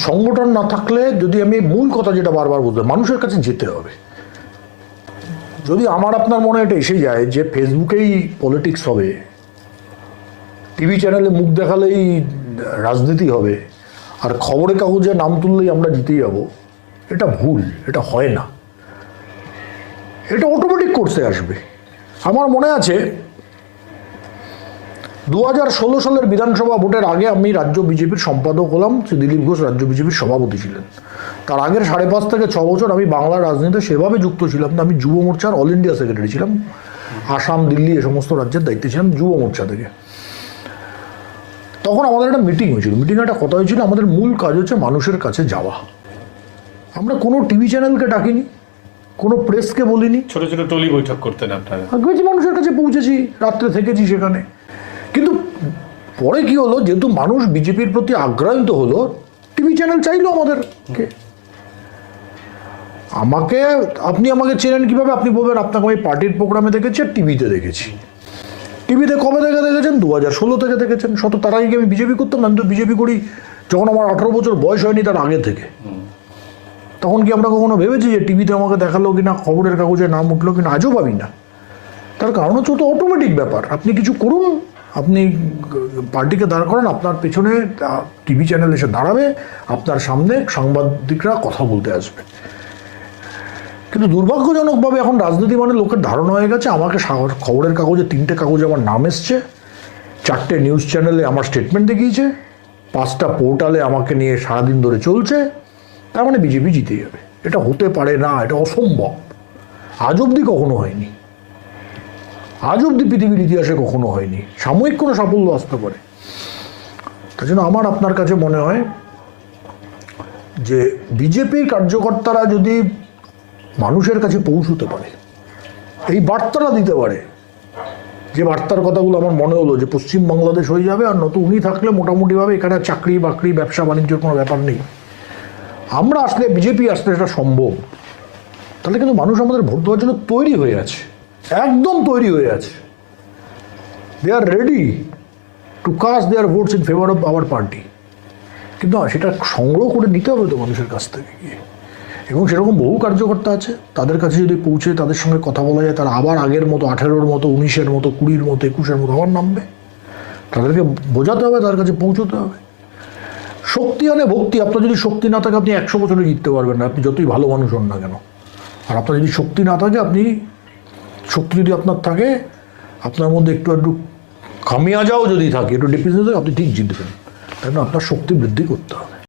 সংগঠন না থাকলে যদি আমি মূল কথা যেটা বারবার বলতে মানুষের কাছে যেতে হবে। যদি আমার, আপনার মনে এটা এসে যায় যে ফেসবুকেই পলিটিক্স হবে। টিভি চ্যানেলে মুখ দেখালেই রাজনীতি হবে। আর খবরের কাগজে নাম তুললেই আমরা জিতে যাব। এটা ভুল, এটা হয় না। এটা অটোমেটিক কোর্সে আসবে। আমার মনে আছে দু হাজার ষোলো সালের বিধানসভা ভোটের আগে আমি রাজ্য বিজেপির সম্পাদক হলাম। শ্রী দিলীপ ঘোষ রাজ্য বিজেপির সভাপতি ছিলেন। তার আগের সাড়ে পাঁচ থেকে ছ বছর আমি বাংলা রাজনীতিতে সেভাবে যুক্ত ছিলাম না। আমি যুব মোর্চার অল ইন্ডিয়া সেক্রেটারি ছিলাম। আসাম দিল্লি এ সমস্ত রাজ্যের দায়িত্বে ছিলাম যুব মোর্চা থেকে। তখন আমাদের একটা মিটিং হয়েছিল। মিটিংয়ে একটা কথা হয়েছিল আমাদের মূল কাজ হচ্ছে মানুষের কাছে যাওয়া। আমরা কোনো টিভি চ্যানেলকে ডাকিনি কোনো প্রেসকে বলিনি। ছোট ছোট টলি বৈঠক করতেন আপনারা। মানুষের কাছে পৌঁছেছি রাত্রে থেকেছি সেখানে। কিন্তু পরে কি হলো? যেহেতু মানুষ বিজেপির প্রতি আগ্রাহিত হলো, টিভি চ্যানেল চাইলো আমাদেরকে আমাকে, আপনি আমাকে চেনেন কীভাবে? আপনি বলবেন, আপনাকে আমি পার্টির প্রোগ্রামে দেখেছি আর টিভিতে দেখেছি। টিভিতে কবে থেকে দেখেছেন? দু হাজার ষোলো থেকে দেখেছেন। শত, তার আগে কি আমি বিজেপি করতাম? আমি তো বিজেপি করি যখন আমার আঠারো বছর বয়স হয়নি তার আগে থেকে। তখন কি আমরা কখনো ভেবেছি যে টিভিতে আমাকে দেখাল কিনা খবরের কাগজে নাম উঠল কিনা আজও ভাবি না তার কারণ হচ্ছে তো অটোমেটিক ব্যাপার। আপনি কিছু করুন আপনি পার্টিকে দাঁড় করান, আপনার পেছনে টিভি চ্যানেল এসে দাঁড়াবে, আপনার সামনে সাংবাদিকরা কথা বলতে আসবে। কিন্তু দুর্ভাগ্যজনকভাবে এখন রাজনীতি মানে লোকের ধারণা হয়ে গেছে, আমাকে খবরের কাগজে, তিনটে কাগজে আমার নাম এসছে, চারটে নিউজ চ্যানেলে আমার স্টেটমেন্ট দেখিয়েছে, পাঁচটা পোর্টালে আমাকে নিয়ে সারাদিন ধরে চলছে, তার মানে বিজেপি জিতে যাবে। এটা হতে পারে না, এটা অসম্ভব। আজ অবধি কখনো হয়নি। আজ অবধি পৃথিবীর ইতিহাসে কখনো হয়নি। সাময়িক কোনো সাফল্য আসতে পারে। তার জন্য আমার আপনার কাছে মনে হয় যে বিজেপির কার্যকর্তারা যদি মানুষের কাছে পৌঁছতে পারে, এই বার্তাটা দিতে পারে, যে বার্তার কথাগুলো আমার মনে হলো যে পশ্চিম বাংলাদেশ হয়ে যাবে আর নতুন উনি থাকলে মোটামুটিভাবে এখানে চাকরি বাকরি, ব্যবসা বাণিজ্যের কোনো ব্যাপার নেই। আমরা আসলে বিজেপি আসলে এটা সম্ভব। তাহলে কিন্তু মানুষ আমাদের ভোট দেওয়ার জন্য তৈরি হয়ে আছে। একদম তৈরি হয়ে আছে। They are ready to cast their votes in favour of our party কিন্তু সেটা সংগ্রহ করে নিতে হবে তো মানুষের কাছ থেকে গিয়ে। এবং সেরকম বহু কার্যকর্তা আছে, তাদের কাছে যদি পৌঁছে তাদের সঙ্গে কথা বলা যায়, তারা আবার আগের মতো, আঠেরোর মতো, উনিশের মতো, কুড়ির মতো, একুশের মতো আবার নামবে। তাদেরকে বোঝাতে হবে তার কাছে পৌঁছতে হবে। শক্তি আনে ভক্তি, আপনার যদি শক্তি না থাকে, আপনি একশো বছরে জিততে পারবেন না। আপনি যতই ভালো মানুষ হন না কেন। আর আপনার যদি শক্তি না থাকে, আপনি শক্তি যদি আপনার থাকে, আপনার মধ্যে একটু একটু খামিয়াজাও যদি থাকে, একটু ডিপ্রেশন আপনি ঠিক জিতবেন। তাই জন্য আপনার শক্তি বৃদ্ধি করতে হবে।